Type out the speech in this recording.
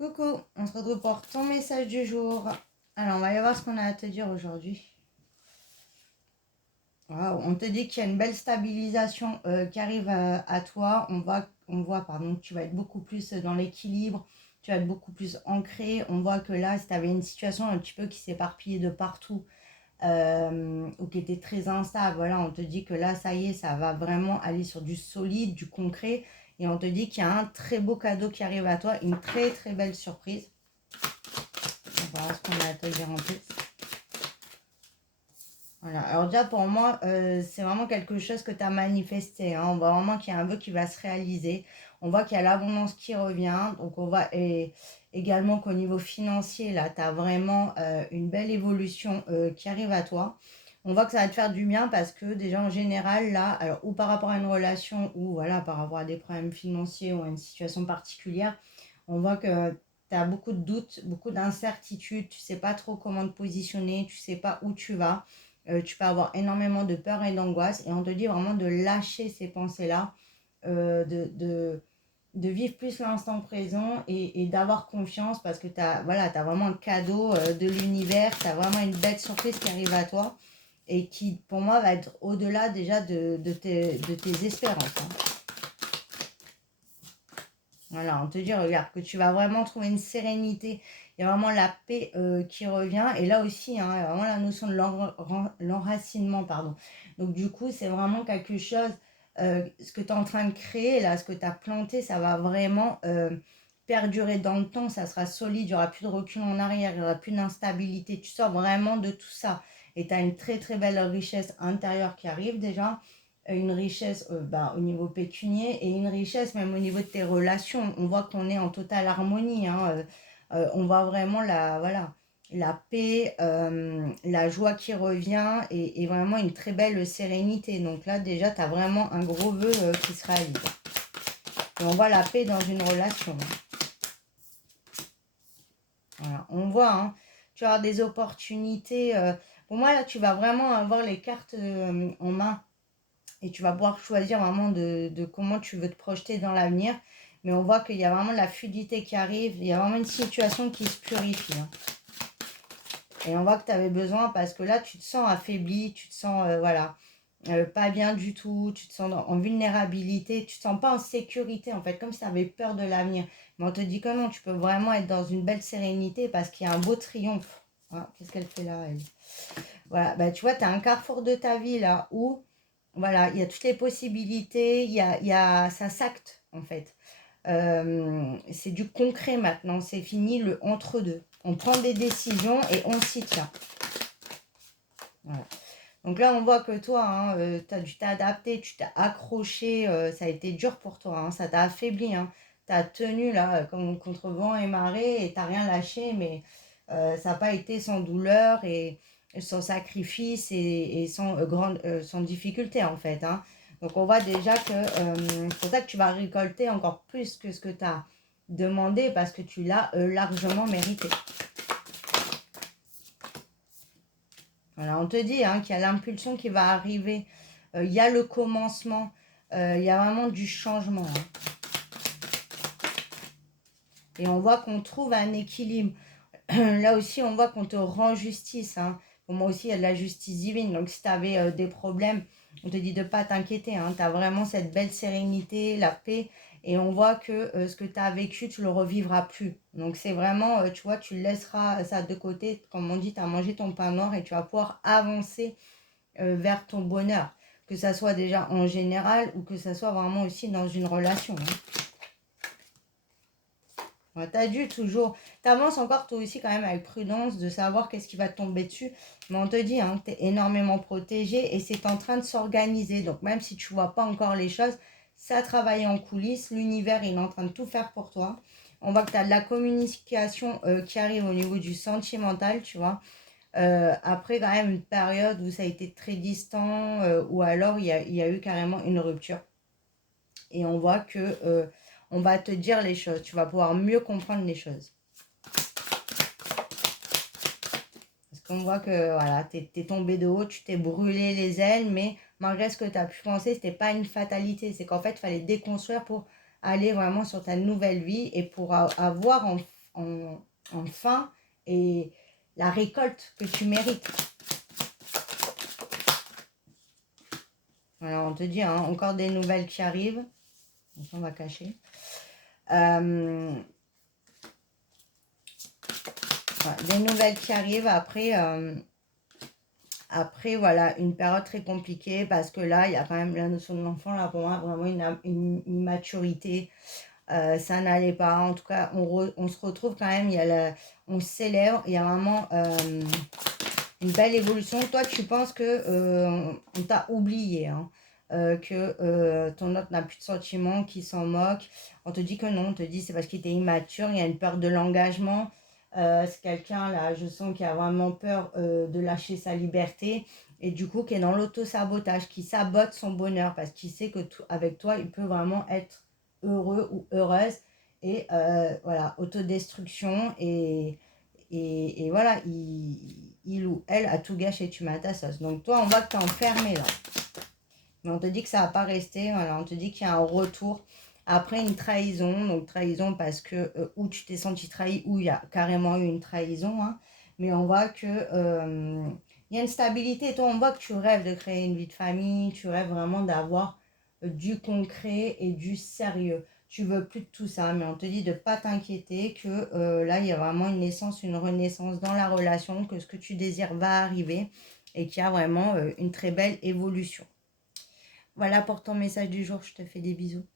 Coucou, on se retrouve pour ton message du jour. Alors, on va aller voir ce qu'on a à te dire aujourd'hui. Wow, on te dit qu'il y a une belle stabilisation qui arrive à toi. On voit que tu vas être beaucoup plus dans l'équilibre, tu vas être beaucoup plus ancré. On voit que là, si tu avais une situation un petit peu qui s'éparpillait de partout ou qui était très instable, voilà, on te dit que là, ça y est, ça va vraiment aller sur du solide, du concret. Et on te dit qu'il y a un très beau cadeau qui arrive à toi, une très très belle surprise. On va voir ce qu'on a à te dire en plus. Voilà. Alors déjà pour moi, c'est vraiment quelque chose que tu as manifesté, hein. On voit vraiment qu'il y a un vœu qui va se réaliser. On voit qu'il y a l'abondance qui revient. Donc on voit également qu'au niveau financier, là, tu as vraiment une belle évolution qui arrive à toi. On voit que ça va te faire du bien parce que déjà en général, là, alors, ou par rapport à une relation, ou voilà, par rapport à des problèmes financiers ou à une situation particulière, on voit que tu as beaucoup de doutes, beaucoup d'incertitudes, tu ne sais pas trop comment te positionner, tu ne sais pas où tu vas. Tu peux avoir énormément de peur et d'angoisse et on te dit vraiment de lâcher ces pensées-là, de vivre plus l'instant présent et d'avoir confiance parce que tu as, voilà, t'as vraiment un cadeau de l'univers, tu as vraiment une belle surprise qui arrive à toi et qui pour moi va être au-delà déjà de tes espérances, hein. Voilà, on te dit, regarde, que tu vas vraiment trouver une sérénité. Il y a vraiment la paix qui revient. Et là aussi, hein, il y a vraiment la notion de l'enracinement, pardon. Donc du coup, c'est vraiment quelque chose, ce que tu es en train de créer, là, ce que tu as planté, ça va vraiment perdurer dans le temps. Ça sera solide, il n'y aura plus de recul en arrière, il n'y aura plus d'instabilité. Tu sors vraiment de tout ça. Et tu as une très très belle richesse intérieure qui arrive déjà, une richesse au niveau pécunier et une richesse même au niveau de tes relations. On voit qu'on est en totale harmonie, hein. On voit vraiment la paix, la joie qui revient et vraiment une très belle sérénité. Donc là, déjà, tu as vraiment un gros vœu qui se réalise. Et on voit la paix dans une relation, hein. Voilà. On voit, hein, tu vas avoir des opportunités. Pour moi, là, tu vas vraiment avoir les cartes en main. Et tu vas pouvoir choisir vraiment de comment tu veux te projeter dans l'avenir. Mais on voit qu'il y a vraiment la fluidité qui arrive. Il y a vraiment une situation qui se purifie, hein. Et on voit que tu avais besoin parce que là, tu te sens affaibli, tu te sens, pas bien du tout, tu te sens en vulnérabilité, tu te sens pas en sécurité, en fait, comme si tu avais peur de l'avenir. Mais on te dit que non, tu peux vraiment être dans une belle sérénité parce qu'il y a un beau triomphe. Ah, qu'est-ce qu'elle fait là, elle? Voilà, bah, tu vois, tu as un carrefour de ta vie là où voilà, il y a toutes les possibilités, ça s'acte en fait. C'est du concret maintenant, c'est fini le entre-deux. On prend des décisions et on s'y tient. Voilà. Donc là, on voit que toi, hein, tu as dû t'adapter, tu t'es accroché, ça a été dur pour toi, hein, ça t'a affaibli, hein. Tu as tenu là, comme contre vent et marée, et tu n'as rien lâché, mais ça n'a pas été sans douleur et sans sacrifice et sans, sans difficulté en fait, hein. Donc on voit déjà que c'est pour ça que tu vas récolter encore plus que ce que tu as demandé parce que tu l'as largement mérité. Voilà, on te dit hein, qu'il y a l'impulsion qui va arriver, il y a le commencement, il y a vraiment du changement, hein. Et on voit qu'on trouve un équilibre. Là aussi, on voit qu'on te rend justice, hein. Pour moi aussi, il y a de la justice divine. Donc, si tu avais des problèmes, on te dit de ne pas t'inquiéter, hein. Tu as vraiment cette belle sérénité, la paix. Et on voit que ce que tu as vécu, tu ne le revivras plus. Donc, c'est vraiment, tu vois, tu laisseras ça de côté. Comme on dit, tu as mangé ton pain noir et tu vas pouvoir avancer vers ton bonheur. Que ça soit déjà en général ou que ça soit vraiment aussi dans une relation, hein. Ouais, t'as dû toujours, t'avances encore toi aussi quand même avec prudence de savoir qu'est-ce qui va te tomber dessus. Mais on te dit hein, que tu es énormément protégé et c'est en train de s'organiser. Donc même si tu vois pas encore les choses, ça travaille en coulisses. L'univers il est en train de tout faire pour toi. On voit que tu as de la communication qui arrive au niveau du sentimental, tu vois. Après quand même une période où ça a été très distant ou alors il y a eu carrément une rupture. Et on voit que on va te dire les choses. Tu vas pouvoir mieux comprendre les choses. Parce qu'on voit que voilà, t'es tombé de haut, tu t'es brûlé les ailes, mais malgré ce que tu as pu penser, c'était pas une fatalité. C'est qu'en fait, il fallait déconstruire pour aller vraiment sur ta nouvelle vie et pour avoir enfin et la récolte que tu mérites. Alors on te dit, hein, encore des nouvelles qui arrivent. Donc, on va cacher. Voilà, des nouvelles qui arrivent après, voilà, une période très compliquée parce que là, il y a quand même la notion de l'enfant, là, pour moi, vraiment une immaturité. Ça n'allait pas. En tout cas, on se retrouve quand même, on célèbre, il y a vraiment une belle évolution. Toi, tu penses que on t'a oublié, hein, que ton autre n'a plus de sentiments, qu'il s'en moque. On te dit que non, on te dit c'est parce qu'il était immature, il y a une peur de l'engagement. C'est quelqu'un, là, je sens qui a vraiment peur de lâcher sa liberté et du coup qui est dans l'auto-sabotage, qui sabote son bonheur parce qu'il sait que avec toi, il peut vraiment être heureux ou heureuse et voilà, autodestruction et voilà, il ou elle a tout gâché, tu m'as ta sauce. Donc toi, on voit que tu es enfermé là. Mais on te dit que ça va pas rester, voilà, on te dit qu'il y a un retour après une trahison. Donc trahison parce que où tu t'es senti trahi, ou il y a carrément eu une trahison. Hein. Mais on voit que il y a une stabilité. Toi, on voit que tu rêves de créer une vie de famille, tu rêves vraiment d'avoir du concret et du sérieux. Tu veux plus de tout ça, mais on te dit de pas t'inquiéter, que là, il y a vraiment une naissance, une renaissance dans la relation, que ce que tu désires va arriver et qu'il y a vraiment une très belle évolution. Voilà pour ton message du jour, je te fais des bisous.